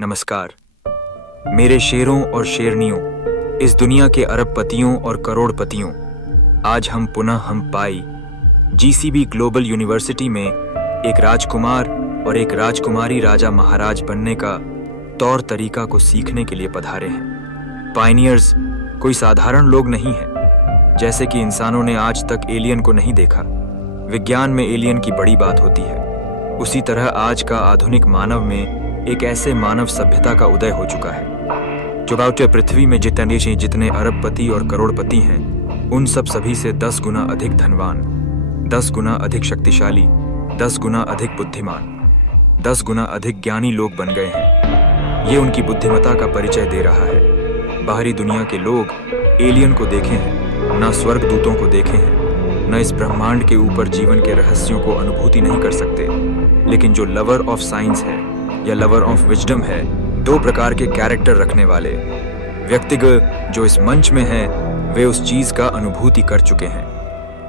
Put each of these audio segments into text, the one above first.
नमस्कार मेरे शेरों और शेरनियों, इस दुनिया के अरबपतियों और करोड़पतियों। आज हम पाई जीसीबी ग्लोबल यूनिवर्सिटी में एक राजकुमार और एक राजकुमारी राजा महाराज बनने का तौर तरीका को सीखने के लिए पधारे हैं। पायनियर्स कोई साधारण लोग नहीं हैं। जैसे कि इंसानों ने आज तक एलियन को नहीं देखा, विज्ञान में एलियन की बड़ी बात होती है, उसी तरह आज का आधुनिक मानव में एक ऐसे मानव सभ्यता का उदय हो चुका है जो बाउटे पृथ्वी में जितने अरबपति और करोड़पति हैं, उन सभी से 10 गुना अधिक धनवान, 10 गुना अधिक शक्तिशाली, 10 गुना अधिक बुद्धिमान, 10 गुना अधिक ज्ञानी लोग बन गए हैं। ये उनकी बुद्धिमत्ता का परिचय दे रहा है। बाहरी दुनिया के लोग एलियन को देखे हैं, ना स्वर्गदूतों को देखे हैं, न इस ब्रह्मांड के ऊपर जीवन के रहस्यों को अनुभूति नहीं कर सकते। लेकिन जो लवर ऑफ साइंस है या लवर ऑफ विजडम है, 2 प्रकार के कैरेक्टर रखने वाले व्यक्तिगत जो इस मंच में हैं, वे उस चीज का अनुभूति कर चुके हैं।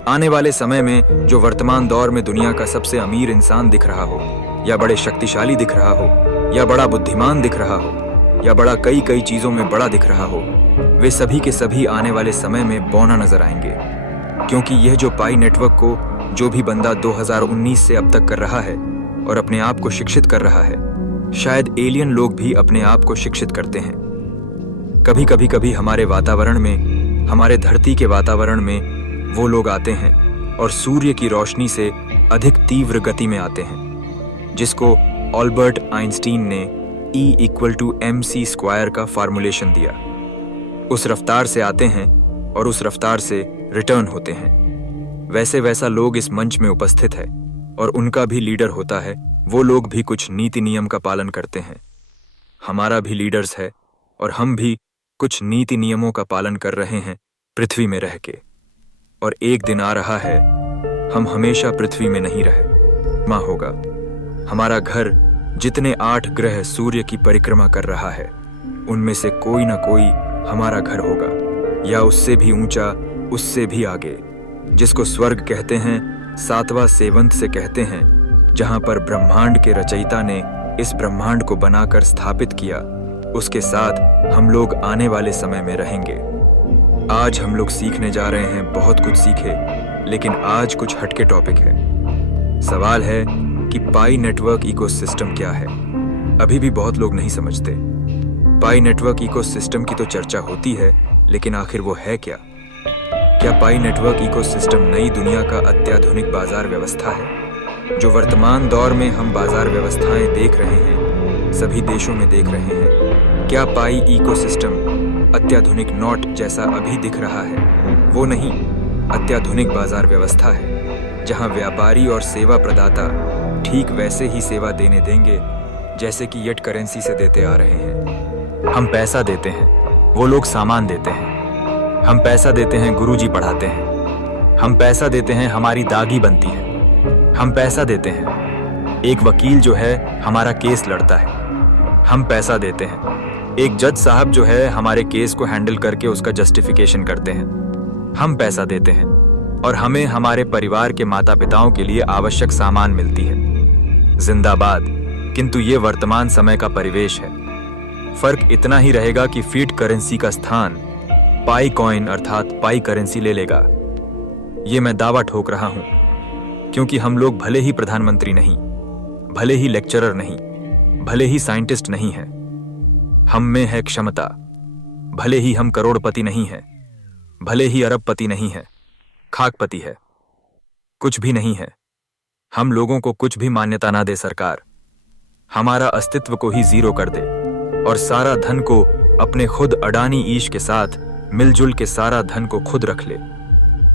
आने वाले समय में जो वर्तमान दौर में दुनिया का सबसे अमीर इंसान दिख रहा हो, या बड़े शक्तिशाली दिख रहा हो, या बड़ा बुद्धिमान दिख रहा हो, या बड़ा कई चीजों में बड़ा दिख रहा हो, वे सभी के सभी आने वाले समय में बौना नजर आएंगे। क्योंकि यह जो पाई नेटवर्क को जो भी बंदा 2019 से अब तक कर रहा है और अपने आप को शिक्षित कर रहा है, शायद एलियन लोग भी अपने आप को शिक्षित करते हैं। कभी हमारे वातावरण में, हमारे धरती के वातावरण में वो लोग आते हैं और सूर्य की रोशनी से अधिक तीव्र गति में आते हैं, जिसको अल्बर्ट आइंस्टीन ने E=mc² का फार्मूलेशन दिया। उस रफ्तार से आते हैं और उस रफ्तार से रिटर्न होते हैं। वैसा लोग इस मंच में उपस्थित है और उनका भी लीडर होता है। वो लोग भी कुछ नीति नियम का पालन करते हैं। हमारा भी लीडर्स है और हम भी कुछ नीति नियमों का पालन कर रहे हैं पृथ्वी में रह के। और एक दिन आ रहा है, हम हमेशा पृथ्वी में नहीं रहे, माँ होगा। हमारा घर जितने 8 ग्रह सूर्य की परिक्रमा कर रहा है, उनमें से कोई ना कोई हमारा घर होगा, या उससे भी ऊंचा, उससे भी आगे, जिसको स्वर्ग कहते हैं, 7वां सेवंत से कहते हैं, जहां पर ब्रह्मांड के रचयिता ने इस ब्रह्मांड को बनाकर स्थापित किया। उसके साथ हम लोग आने वाले समय में रहेंगे। आज हम लोग सीखने जा रहे हैं, बहुत कुछ सीखे, लेकिन आज कुछ हटके टॉपिक है। सवाल है कि पाई नेटवर्क इकोसिस्टम क्या है। अभी भी बहुत लोग नहीं समझते। पाई नेटवर्क इकोसिस्टम की तो चर्चा होती है, लेकिन आखिर वो है क्या? क्या पाई नेटवर्क इकोसिस्टम नई दुनिया का अत्याधुनिक बाजार व्यवस्था है? जो वर्तमान दौर में हम बाजार व्यवस्थाएं देख रहे हैं, सभी देशों में देख रहे हैं, क्या पाई इकोसिस्टम अत्याधुनिक नोट जैसा अभी दिख रहा है? वो नहीं, अत्याधुनिक बाजार व्यवस्था है, जहां व्यापारी और सेवा प्रदाता ठीक वैसे ही सेवा देने देंगे जैसे कि येट करेंसी से देते आ रहे हैं। हम पैसा देते हैं, वो लोग सामान देते हैं। हम पैसा देते हैं, गुरुजी पढ़ाते हैं। हम पैसा देते हैं, हमारी दागी बनती है। हम पैसा देते हैं, एक वकील जो है हमारा केस लड़ता है। हम पैसा देते हैं, एक जज साहब जो है हमारे केस को हैंडल करके उसका जस्टिफिकेशन करते हैं। हम पैसा देते हैं और हमें हमारे परिवार के माता पिताओं के लिए आवश्यक सामान मिलती है। जिंदाबाद। किंतु ये वर्तमान समय का परिवेश है। फर्क इतना ही रहेगा कि फीट करेंसी का स्थान पाई कॉइन अर्थात पाई करेंसी ले लेगा। ये मैं दावा ठोक रहा हूं, क्योंकि हम लोग भले ही प्रधानमंत्री नहीं, भले ही लेक्चरर नहीं, भले ही साइंटिस्ट नहीं हैं, हम में है क्षमता। भले ही हम करोड़पति नहीं हैं, भले ही अरबपति नहीं है, खाकपति है, कुछ भी नहीं है। हम लोगों को कुछ भी मान्यता ना दे सरकार, हमारा अस्तित्व को ही जीरो कर दे और सारा धन को अपने खुद अडानी ईश के साथ मिलजुल के सारा धन को खुद रख ले,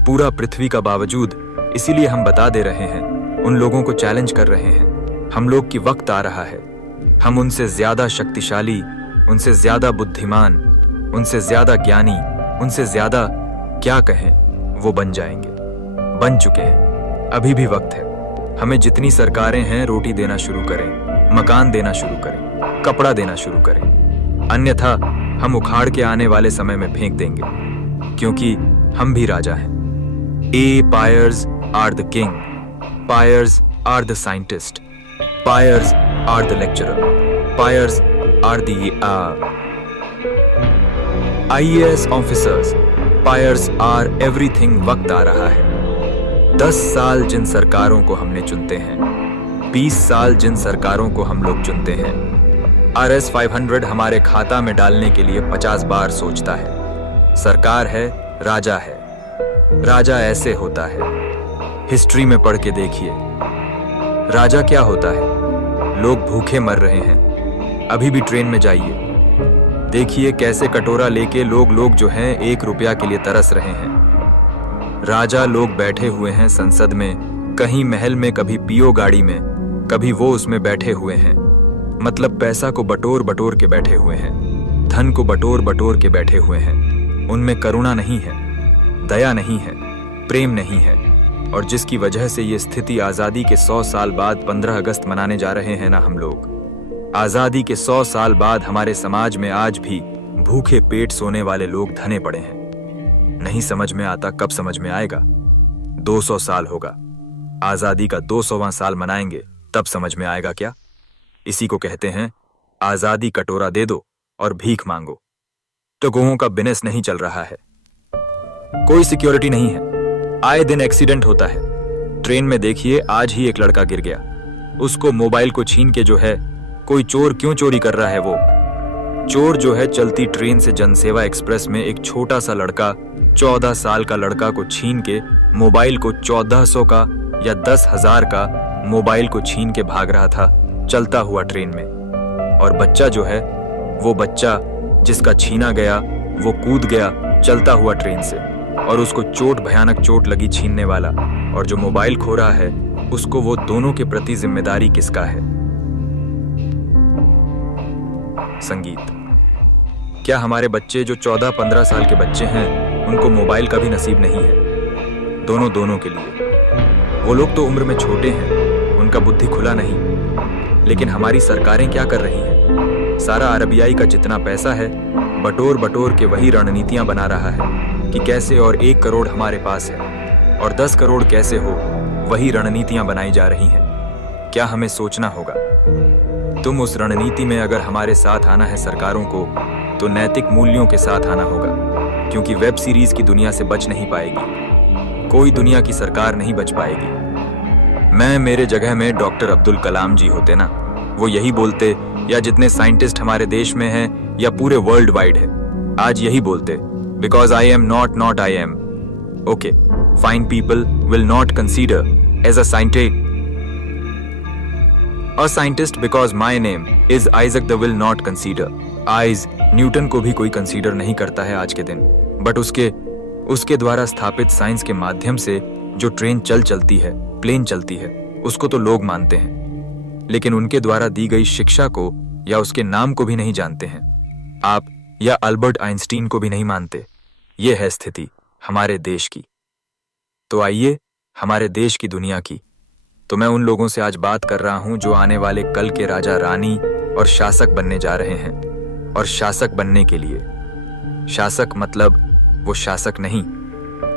पूरा पृथ्वी का बावजूद। इसीलिए हम बता दे रहे हैं, उन लोगों को चैलेंज कर रहे हैं, हम लोग की वक्त आ रहा है। हम उनसे ज्यादा शक्तिशाली, उनसे ज्यादा बुद्धिमान, उनसे ज्यादा ज्ञानी, उनसे ज्यादा क्या कहें, वो बन जाएंगे, बन चुके हैं। अभी भी वक्त है। हमें जितनी सरकारें हैं, रोटी देना शुरू करें, मकान देना शुरू करें, कपड़ा देना शुरू करें। अन्यथा हम उखाड़ के आने वाले समय में फेंक देंगे, क्योंकि हम भी राजा हैं। Pyres are the king. Pyres are the scientist. Pyres are the lecturer. Aspires are the IAS officers. Aspires are everything वक्त आ रहा है। 10 साल जिन सरकारों को हमने चुनते हैं, 20 साल जिन सरकारों को हम लोग चुनते हैं, RS 500 हमारे खाता में डालने के लिए 50 बार सोचता है। सरकार है, राजा है। राजा ऐसे होता है, हिस्ट्री में पढ़ के देखिए। राजा क्या होता है? लोग भूखे मर रहे हैं। अभी भी ट्रेन में जाइए, देखिए कैसे कटोरा लेके लोग जो हैं 1 रुपया के लिए तरस रहे हैं। राजा लोग बैठे हुए हैं संसद में, कहीं महल में, कभी पीओ गाड़ी में, कभी वो उसमें बैठे हुए हैं। मतलब पैसा को बटोर बटोर के बैठे हुए हैं, धन को बटोर बटोर के बैठे हुए हैं। उनमें करुणा नहीं है, दया नहीं है, प्रेम नहीं है। और जिसकी वजह से ये स्थिति आजादी के 100 साल बाद 15 अगस्त मनाने जा रहे हैं ना हम लोग। आजादी के 100 साल बाद हमारे समाज में आज भी भूखे पेट सोने वाले लोग धने पड़े हैं। नहीं समझ में आता, कब समझ में आएगा? 200 साल होगा, आजादी का 200वां साल मनाएंगे, तब समझ में आएगा क्या? इसी को कहते हैं आजादी कटोरा दे दो और भीख मांगो। तो गोहों का बिजनेस नहीं चल रहा है, कोई सिक्योरिटी नहीं है, आए दिन एक्सीडेंट होता है। ट्रेन में देखिए, आज ही एक लड़का गिर गया, उसको मोबाइल को छीन के जो है, कोई चोर क्यों चोरी कर रहा है? वो चोर जो है चलती ट्रेन से जनसेवा एक्सप्रेस में एक छोटा सा लड़का, 14 साल का लड़का को छीन के मोबाइल को 1400 का या 10,000 का मोबाइल को छीन के भाग रहा था चलता हुआ ट्रेन में। और बच्चा जो है, वो बच्चा जिसका छीना गया वो कूद गया चलता हुआ ट्रेन से, और उसको भयानक चोट लगी छीनने वाला, और जो मोबाइल खो रहा है उसको। वो दोनों के प्रति जिम्मेदारी किसका है? संगीत। क्या हमारे बच्चे जो 14-15 साल के बच्चे हैं, उनको मोबाइल का भी नसीब नहीं है? दोनों के लिए। वो लोग तो उम्र में छोटे हैं, उनका बुद्धि खुला नहीं। लेकिन हमारी सरकारें क्या कर रही हैं? सारा RBI का जितना पैसा है बटोर बटोर के वही रणनीतियां बना रहा है कि कैसे और 1 करोड़ हमारे पास है और 10 करोड़ कैसे हो, वही रणनीतियां बनाई जा रही हैं। क्या हमें सोचना होगा? तुम उस रणनीति में अगर हमारे साथ आना है सरकारों को, तो नैतिक मूल्यों के साथ आना होगा, क्योंकि वेब सीरीज की दुनिया से बच नहीं पाएगी। कोई दुनिया की सरकार नहीं बच पाएगी। मेरे जगह में डॉक्टर अब्दुल कलाम जी होते ना, वो यही बोलते, या जितने साइंटिस्ट हमारे देश में हैं या पूरे वर्ल्ड वाइड है, आज यही बोलते, because I am not I am. Okay, fine people will not consider as a scientist because my name is Isaac the will not consider. Eyes Newton को भी कोई कंसीडर नहीं करता है आज के दिन, बट उसके द्वारा स्थापित साइंस के माध्यम से जो ट्रेन चलती है, प्लेन चलती है, उसको तो लोग मानते हैं, लेकिन उनके द्वारा दी गई शिक्षा को या उसके नाम को भी नहीं जानते हैं। आप या अल्बर्ट आइंस्टीन को भी नहीं मानते। ये है स्थिति हमारे देश की। तो आइए हमारे देश की, दुनिया की। तो मैं उन लोगों से आज बात कर रहा हूं जो आने वाले कल के राजा रानी और शासक बनने जा रहे हैं। और शासक बनने के लिए, शासक मतलब वो शासक नहीं,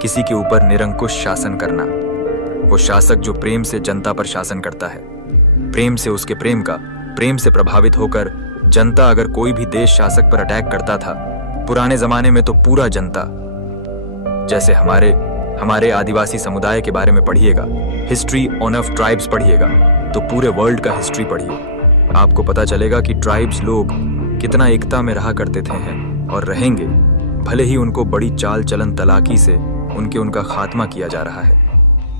किसी के ऊपर निरंकुश शासन करना। वो शासक जो प्रेम से जनता पर शासन करता है, प्रेम से, उसके प्रेम से प्रभावित होकर जनता, अगर कोई भी देश शासक पर अटैक करता था पुराने जमाने में, तो पूरा जनता, जैसे हमारे आदिवासी समुदाय के बारे में पढ़िएगा, हिस्ट्री ऑफ ट्राइब्स पढ़िएगा, तो पूरे वर्ल्ड का हिस्ट्री पढ़िए, आपको पता चलेगा कि ट्राइब्स लोग कितना एकता में रहा करते थे हैं और रहेंगे। भले ही उनको बड़ी चाल चलन तलाकी से उनका खात्मा किया जा रहा है,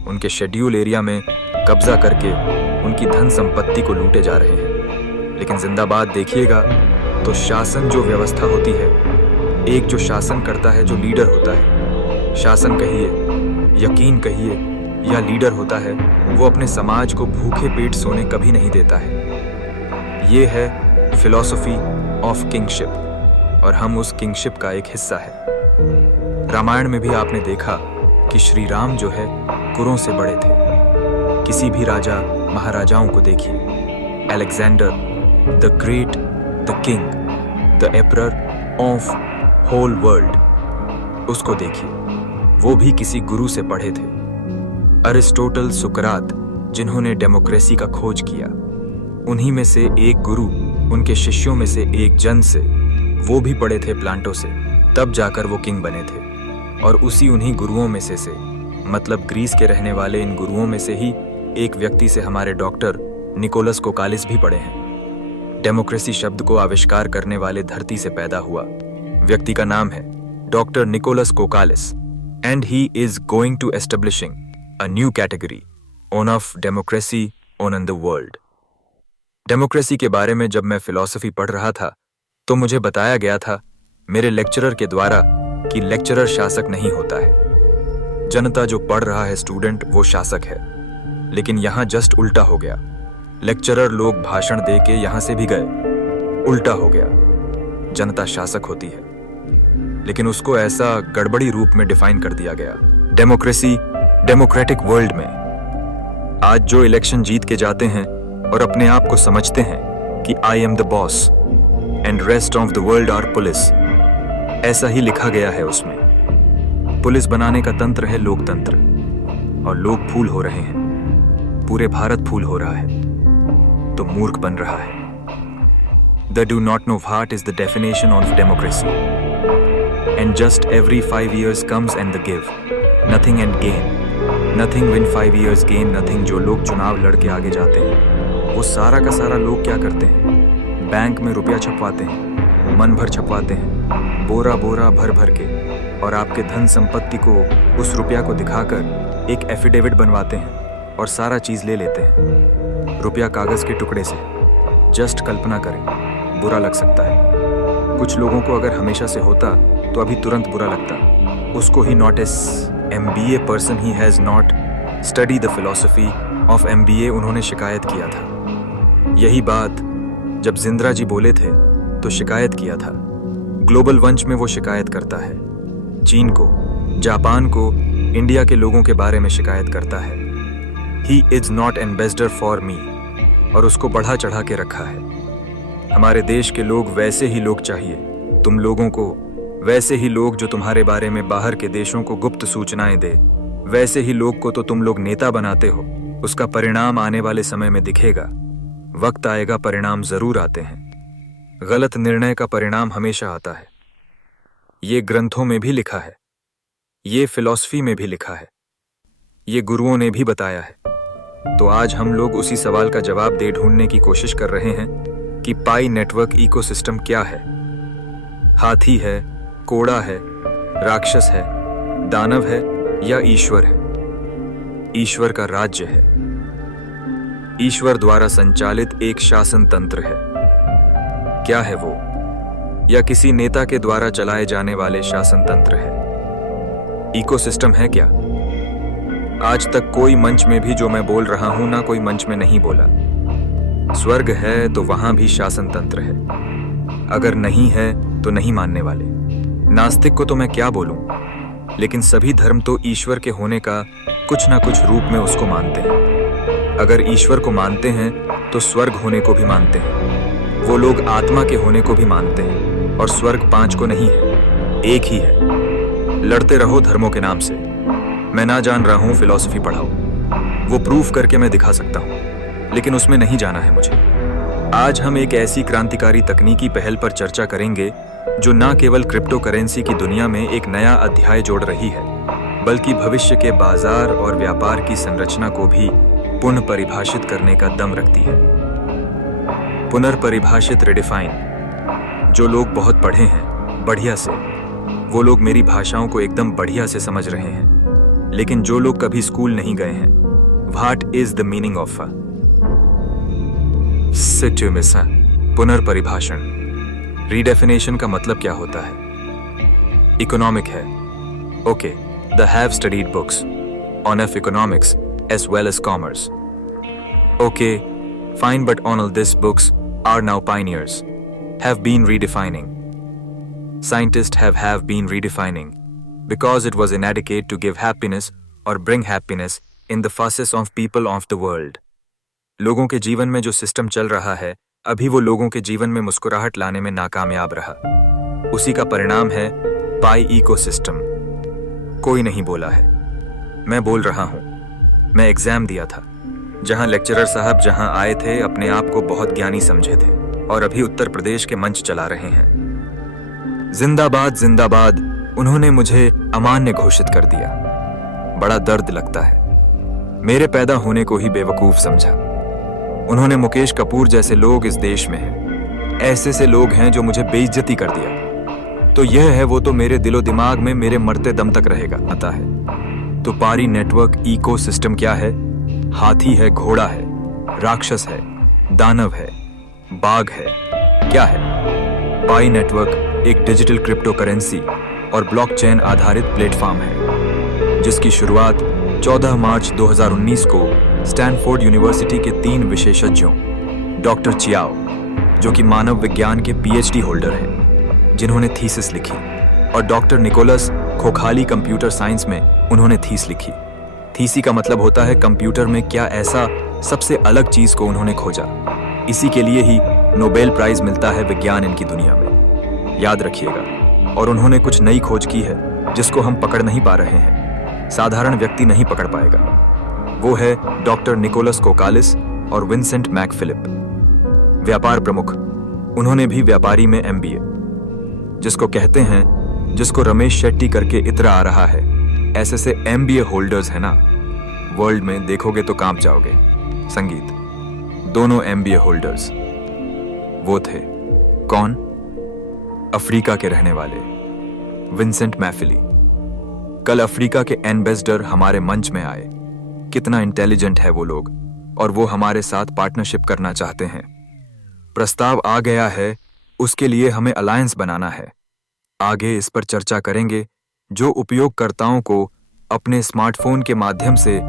उनके शेड्यूल एरिया में कब्जा करके उनकी धन संपत्ति को लूटे जा रहे हैं। लेकिन जिंदाबाद देखिएगा तो शासन जो व्यवस्था होती है, एक जो शासन करता है, जो लीडर होता है, शासन कहिए, यकीन कहिए या लीडर होता है, वो अपने समाज को भूखे पेट सोने कभी नहीं देता है। ये है फिलॉसफी ऑफ किंगशिप, और हम उस किंगशिप का एक हिस्सा है। रामायण में भी आपने देखा कि श्री राम जो है कुरों से बड़े थे। किसी भी राजा महाराजाओं को देखिए, Alexander the great, the king, the emperor of whole world, उसको देखिए, वो भी किसी गुरु से पढ़े थे। अरिस्टोटल, सुकरात, जिन्होंने डेमोक्रेसी का खोज किया, उन्हीं में से एक गुरु उनके शिष्यों में से एक जन से, वो भी पढ़े थे प्लांटो से, तब जाकर वो किंग बने थे। और उसी उन्हीं गुरुओं में से मतलब ग्रीस के रहने वाले इन गुरुओं में से ही एक व्यक्ति से हमारे डॉक्टर निकोलस कोकालिस भी पढ़े हैं। डेमोक्रेसी शब्द को आविष्कार करने वाले धरती से पैदा हुआ व्यक्ति का नाम है doctor Nicholas Kokkalis, and he is going to establishing a new category of democracy on the world. Democracy के बारे में जब मैं फिलॉसफी पढ़ रहा था तो मुझे बताया गया था मेरे लेक्चरर के द्वारा कि लेक्चरर शासक नहीं होता है। जनता जो पढ़ रहा है स्टूडेंट वो शासक है। लेकिन यहां जस्ट उल्टा हो गया। लेक्चरर लोग भाषण दे के यहां से भी गए, उल्टा हो गया। जनता शासक होती है, लेकिन उसको ऐसा गड़बड़ी रूप में डिफाइन कर दिया गया। डेमोक्रेसी डेमोक्रेटिक वर्ल्ड में आज जो इलेक्शन जीत के जाते हैं और अपने आप को समझते हैं कि I am the boss and rest of the world are police, ऐसा ही लिखा गया है उसमें। पुलिस बनाने का तंत्र है लोकतंत्र, और लोग फूल हो रहे हैं, पूरे भारत फूल हो रहा है, तो मूर्ख बन रहा है। The do not know what is the definition of democracy, and just every 5 years comes and the give, nothing and gain, nothing when 5 years gain nothing। जो लोग चुनाव लड़के आगे जाते हैं वो सारा का सारा लोग क्या करते हैं, बैंक में रुपया छपवाते हैं, मन भर छपवाते हैं, बोरा बोरा भर भर के, और आपके धन संपत्ति को, उस रुपया को दिखाकर एक एफिडेविट बनवाते हैं और सारा चीज ले लेते हैं रुपया कागज के टुकड़े से। जस्ट कल्पना करें, बुरा लग सकता है। कुछ लोगों को अगर हमेशा से होता तो अभी तुरंत बुरा लगता। उसको ही not as MBA person he has not study the philosophy of MBA उन्होंने शिकायत किया था। यही बात जब जिंद्रा जी बोले थे तो शिकायत किया था। ग्लोबल वंच में वो शिकायत करता है, चीन को, जापान को, इंडिया के लोगों के बारे में शिकायत करता है। He is not ambassador for me, और उसको बढ़ा चढ़ा के रखा है। हमारे देश के लोग वैसे ही लोग चाहिए तुम लोगों को, वैसे ही लोग जो तुम्हारे बारे में बाहर के देशों को गुप्त सूचनाएं दे, वैसे ही लोग को तो तुम लोग नेता बनाते हो। उसका परिणाम आने वाले समय में दिखेगा। वक्त आएगा, परिणाम जरूर आते हैं। गलत निर्णय का परिणाम हमेशा आता है। ये ग्रंथों में भी लिखा है, ये फिलॉसफी में भी लिखा है, ये गुरुओं ने भी बताया है। तो आज हम लोग उसी सवाल का जवाब दे ढूंढने की कोशिश कर रहे हैं कि पाई नेटवर्क इकोसिस्टम क्या है। हाथी है, कोड़ा है, राक्षस है, दानव है या ईश्वर है? ईश्वर का राज्य है। ईश्वर द्वारा संचालित एक शासन तंत्र है। क्या है वो? या किसी नेता के द्वारा चलाए जाने वाले शासन तंत्र है? इकोसिस्टम है क्या? आज तक कोई मंच में भी जो मैं बोल रहा हूं ना कोई मंच में नहीं बोला। स्वर्ग है तो वहां भी शासन तंत्र है। अगर नहीं है तो नहीं मानने वाले। नास्तिक को तो मैं क्या बोलूं, लेकिन सभी धर्म तो ईश्वर के होने का कुछ ना कुछ रूप में उसको मानते हैं। अगर ईश्वर को मानते हैं तो स्वर्ग होने को भी मानते हैं। वो लोग आत्मा के होने को भी मानते हैं, और स्वर्ग 5 को नहीं है, एक ही है। लड़ते रहो धर्मों के नाम से। मैं ना जान रहा हूं फिलॉसफी पढ़ाओ, वो प्रूफ करके मैं दिखा सकता हूं, लेकिन उसमें नहीं जाना है मुझे। आज हम एक ऐसी क्रांतिकारी तकनीकी पहल पर चर्चा करेंगे जो न केवल क्रिप्टो करेंसी की दुनिया में एक नया अध्याय जोड़ रही है, बल्कि भविष्य के बाजार और व्यापार की संरचना को भी पुनर्परिभाषित करने का दम रखती है। पुनर्परिभाषित, रिडिफाइन। जो लोग बहुत पढ़े हैं बढ़िया से, वो लोग मेरी भाषाओं को एकदम बढ़िया से समझ रहे हैं। लेकिन जो लोग कभी स्कूल नहीं गए हैं, what is the meaning of सिट्यूमिसा? पुनर्परिभाषण, रीडेफिनेशन का मतलब क्या होता है? इकोनॉमिक है। Okay, the have studied books on of economics as well as commerce. Okay, fine, but all these books are now pioneers, have been redefining. Scientists have been redefining because it was inadequate to give happiness or bring happiness in the faces of people of the world. लोगों के जीवन में जो system चल रहा है, अभी वो लोगों के जीवन में मुस्कुराहट लाने में नाकामयाब रहा। उसी का परिणाम है पाई इकोसिस्टम। कोई नहीं बोला है, मैं बोल रहा हूं। मैं एग्जाम दिया था, जहां लेक्चरर साहब जहां आए थे अपने आप को बहुत ज्ञानी समझे थे। और अभी उत्तर प्रदेश के मंच चला रहे हैं। जिंदाबाद जिंदाबाद उन्होंने मुझे अमान्य घोषित कर दिया। बड़ा दर्द लगता है। मेरे पैदा होने को ही बेवकूफ समझा। उन्होंने मुकेश कपूर जैसे लोग इस देश में हैं, ऐसे से लोग हैं जो मुझे बेइज्जती कर दिया। तो यह है वो तो मेरे दिलो दिमाग में मेरे मरते दम तक रहेगा। पता है तो पारी नेटवर्क इकोसिस्टम क्या है? हाथी है, घोड़ा है, राक्षस है, दानव है, बाघ है, क्या है? पाई नेटवर्क एक डिजिटल क्रिप्टो करेंसी और ब्लॉकचेन आधारित प्लेटफॉर्म है जिसकी शुरुआत 14 मार्च 2019 को स्टैनफोर्ड यूनिवर्सिटी के 3 विशेषज्ञों डॉक्टर चियाओ, जो कि मानव विज्ञान के पीएचडी होल्डर हैं, जिन्होंने थीसिस लिखी, और डॉक्टर निकोलस खोखाली कंप्यूटर साइंस में उन्होंने थीस लिखी। थीसी का मतलब होता है कंप्यूटर में क्या ऐसा सबसे अलग चीज को उन्होंने खोजा। इसी के लिए ही नोबेल प्राइज मिलता है विज्ञान इनकी दुनिया में, याद रखिएगा। और उन्होंने कुछ नई खोज की है जिसको हम पकड़ नहीं पा रहे हैं, साधारण व्यक्ति नहीं पकड़ पाएगा। वो है डॉक्टर निकोलस कोकालिस और विंसेंट मैकफिलिप, व्यापार प्रमुख। उन्होंने भी व्यापारी में एमबीए, जिसको कहते हैं, जिसको रमेश शेट्टी करके इतरा आ रहा है, ऐसे से एमबीए होल्डर्स है ना, वर्ल्ड में देखोगे तो कांप जाओगे। संगीत, दोनों एमबीए होल्डर्स। वो थे कौन? अफ्रीका के रहने वाले विंसेंट मैफिली। कल अफ्रीका के एम्बेसडर हमारे मंच में आए। कितना इंटेलिजेंट है वो लोग, और वो हमारे साथ पार्टनरशिप करना चाहते हैं। प्रस्ताव आ गया है, उसके लिए हमें अलायंस बनाना है। आगे इस पर चर्चा करेंगे, जो उपयोगकर्ताओं को अपने स्मार्टफोन के माध्यम से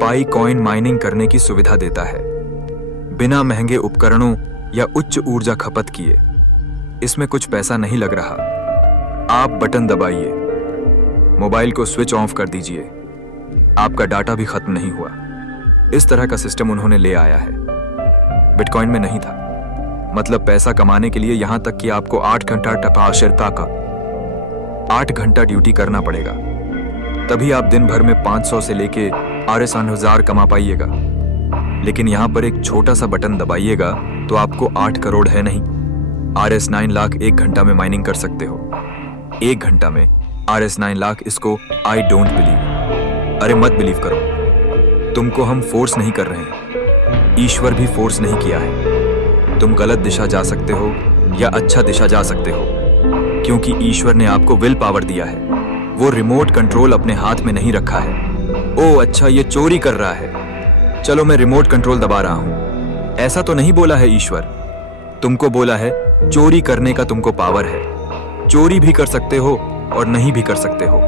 पाई कॉइन माइनिंग करने की सुविधा देता है, बिना महंगे उपकरणों या उच्च ऊर्जा खपत किए। इसमें कुछ पैसा नहीं लग रहा। आप बटन दबाइए, मोबाइल को स्विच ऑफ कर दीजिए, आपका डाटा भी खत्म नहीं हुआ। इस तरह का सिस्टम उन्होंने ले आया है। बिटकॉइन में नहीं था। मतलब पैसा कमाने के लिए यहां तक कि आपको 8 घंटा टपाशिरता का 8 घंटा ड्यूटी करना पड़ेगा, तभी आप दिन भर में 500 से लेके RS1000 कमा पाइएगा। लेकिन यहां पर एक छोटा सा बटन दबाइएगा तो आपको 8 करोड़ है नहीं, RS9 लाख 1 घंटा में माइनिंग कर सकते हो। 1 घंटा में RS9 लाख, इसको आई डोंट बिलीव। अरे मत बिलीव करो, तुमको हम फोर्स नहीं कर रहे हैं, ईश्वर भी फोर्स नहीं किया है। तुम गलत दिशा जा सकते हो या अच्छा दिशा जा सकते हो, क्योंकि ईश्वर ने आपको विल पावर दिया है। वो रिमोट कंट्रोल अपने हाथ में नहीं रखा है। ओ अच्छा, ये चोरी कर रहा है, चलो मैं रिमोट कंट्रोल दबा रहा हूं, ऐसा तो नहीं बोला है ईश्वर। तुमको बोला है चोरी करने का तुमको पावर है। चोरी भी कर सकते हो और नहीं भी कर सकते हो।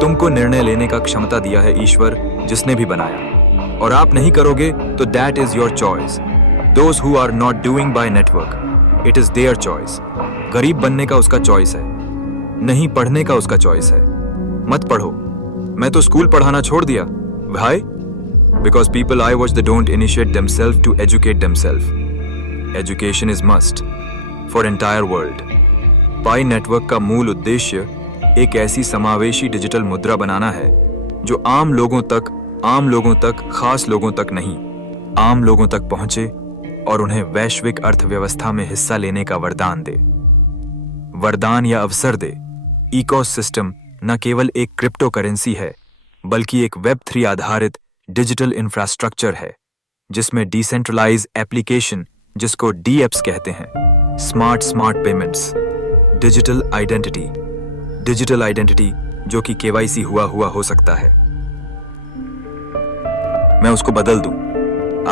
तुमको निर्णय लेने का क्षमता दिया है ईश्वर, जिसने भी बनाया, और आप नहीं करोगे तो that is your choice. Those who are not doing by network, it is their choice. गरीब बनने का उसका चॉइस है, नहीं पढ़ने का उसका चॉइस है। मत पढ़ो, मैं तो स्कूल पढ़ाना छोड़ दिया भाई, because people I watch they don't initiate themselves to educate themselves. Education is must for entire world. Pi network का मूल उद्देश्य एक ऐसी समावेशी डिजिटल मुद्रा बनाना है जो आम लोगों तक, खास लोगों तक नहीं, आम लोगों तक पहुंचे और उन्हें वैश्विक अर्थव्यवस्था में हिस्सा लेने का वरदान दे। वरदान या अवसर दे। इकोसिस्टम न केवल एक क्रिप्टो करेंसी है, बल्कि एक वेब3 आधारित डिजिटल इंफ्रास्ट्रक्चर है, जिसमें डिसेंट्रलाइज एप्लीकेशन, जिसको DApps कहते हैं, स्मार्ट पेमेंट्स, डिजिटल आइडेंटिटी जो कि KYC हुआ हो सकता है। मैं उसको बदल दूं,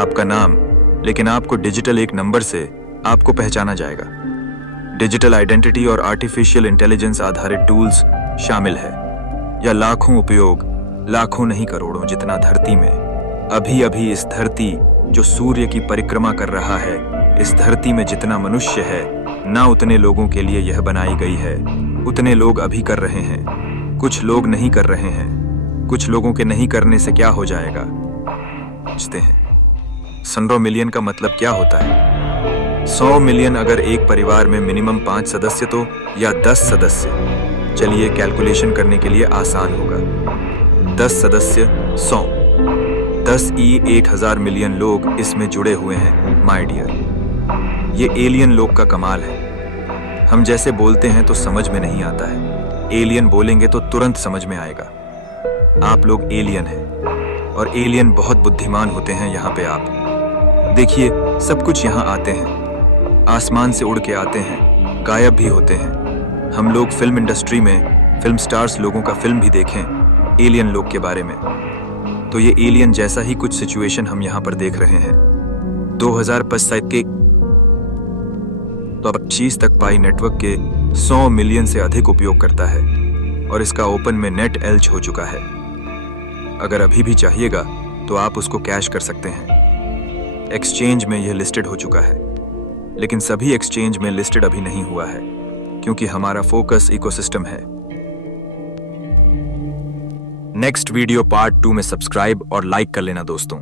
आपका नाम, लेकिन आपको डिजिटल एक नंबर से आपको पहचाना जाएगा। डिजिटल आइडेंटिटी और आर्टिफिशियल इंटेलिजेंस आधारित टूल्स शामिल है, या लाखों उपयोग, लाखों नहीं करोड़ों जितना धरती में। अभी इस धरती जो सूर्य की परिक्रमा कर रहा है, इस धरती में जितना मनुष्य है, ना उतने लोगों के लिए यह बनाई गई है। उतने लोग अभी कर रहे हैं, कुछ लोग नहीं कर रहे हैं। कुछ लोगों के नहीं करने से क्या हो जाएगा पूछते हैं। 100 मिलियन का मतलब क्या होता है? 100 मिलियन अगर एक परिवार में मिनिमम 5 सदस्य तो, या 10 सदस्य। चलिए कैलकुलेशन करने के लिए आसान होगा। 10 सदस्य 100, 10 E 8000 मिलियन लोग इसमें जुड़े हुए हैं माय डियर। ये एलियन लोग का कमाल है। हम जैसे बोलते हैं तो समझ में नहीं आता है, एलियन बोलेंगे तो तुरंत समझ में आएगा। आप लोग एलियन हैं और एलियन बहुत बुद्धिमान होते हैं। यहाँ पे आप देखिए, सब कुछ यहाँ आते हैं, आसमान से उड़ के आते हैं, गायब भी होते हैं। हम लोग फिल्म इंडस्ट्री में फिल्म स्टार्स लोगों का फिल्म भी देखें एलियन लोग के बारे में, तो ये एलियन जैसा ही कुछ सिचुएशन हम यहाँ पर देख रहे हैं। 2025 के तो अब 25 तक पाई नेटवर्क के 100 मिलियन से अधिक उपयोग करता है और इसका ओपन में नेट एल्च हो चुका है। अगर अभी भी चाहिएगा तो आप उसको कैश कर सकते हैं। एक्सचेंज में यह लिस्टेड हो चुका है, लेकिन सभी एक्सचेंज में लिस्टेड अभी नहीं हुआ है क्योंकि हमारा फोकस इकोसिस्टम है। नेक्स्ट वीडियो पार्ट 2 में सब्सक्राइब और लाइक कर लेना दोस्तों।